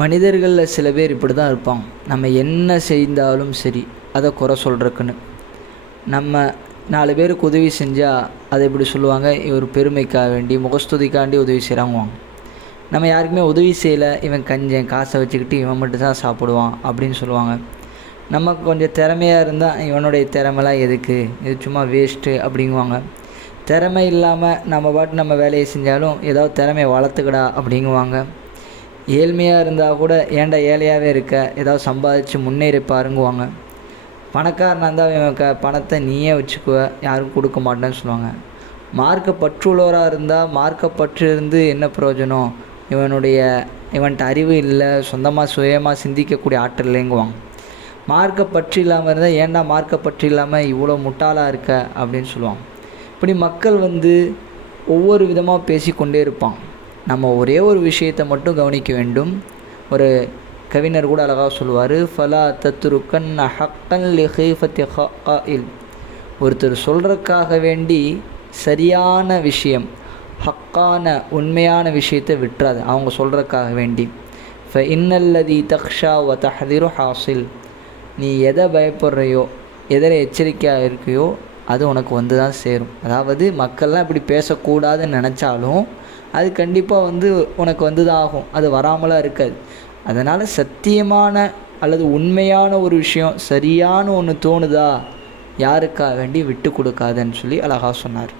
மனிதர்களில் சில பேர் இப்படி தான் இருப்பாங்க. நம்ம என்ன செய்தாலும் சரி அதை குறை சொல்கிறக்குன்னு. நம்ம 4 பேருக்கு உதவி செஞ்சால் அதை இப்படி சொல்லுவாங்க, இவர் பெருமைக்காக வேண்டி முகஸ்துதிக்காண்டி உதவி செய்கிறாங்குவாங்க. நம்ம யாருக்குமே உதவி செய்யலை, இவன் கஞ்சன் காசை வச்சுக்கிட்டு இவன் மட்டும் தான் சாப்பிடுவான் அப்படின்னு சொல்லுவாங்க. நமக்கு கொஞ்சம் திறமையாக இருந்தால் இவனுடைய திறமைலாம் எதுக்கு, இது சும்மா வேஸ்ட்டு அப்படிங்குவாங்க. திறமை இல்லாமல் நம்ம பாட்டு நம்ம வேலையை செஞ்சாலும் ஏதாவது திறமையை வளர்த்துக்கடா அப்படிங்குவாங்க. ஏழ்மையாக இருந்தால் கூட ஏன்டா ஏழையாகவே இருக்க, ஏதாவது சம்பாதிச்சு முன்னேறி பாருங்குவாங்க. பணக்காரனாக இருந்தால் இவன் பணத்தை நீயே வச்சுக்குவ, யாரும் கொடுக்க மாட்டேன்னு சொல்லுவாங்க. மார்க்கப்பற்றுள்ளவராக இருந்தால் மார்க்கப்பற்று இருந்து என்ன பிரயோஜனம், இவன்கிட்ட அறிவு இல்லை, சொந்தமாக சுயமாக சிந்திக்கக்கூடிய ஆற்றல் இல்லைங்குவாங்க. மார்க்கப்பற்று இல்லாமல் இருந்தால் ஏன்டா மார்க்கப்பற்று இல்லாமல் இவ்வளோ முட்டாளாக இருக்க அப்படின்னு சொல்லுவாங்க. இப்படி மக்கள் ஒவ்வொரு விதமாக பேசிக்கொண்டே இருப்பான். நம்ம ஒரே ஒரு விஷயத்தை மட்டும் கவனிக்க வேண்டும். ஒரு கவிஞர் கூட அழகாக சொல்லுவார், ஃபலா தத்ருக்கன் ஹக்கன் லிஹீஃபத்தி ஹாயில். ஒருத்தர் சொல்கிறதுக்காக வேண்டி சரியான விஷயம், ஹக்கான உண்மையான விஷயத்தை விட்டுறாது அவங்க சொல்கிறதுக்காக வேண்டி. ஃப இன்னல்லதி தக்ஷா வ தஹதிரு ஹாசில். நீ எதை பயப்படுறையோ, எதில் எச்சரிக்கையாக இருக்கையோ அது உனக்கு தான் சேரும். அதாவது மக்கள்லாம் இப்படி பேசக்கூடாதுன்னு நினச்சாலும் அது கண்டிப்பாக உனக்கு தான் ஆகும். அது வராமலாம் இருக்காது. அதனால் சத்தியமான அல்லது உண்மையான ஒரு விஷயம் சரியான ஒன்று தோணுதா, யாருக்காக வேண்டி விட்டு கொடுக்காதன்னு சொல்லி அழகாக சொன்னார்.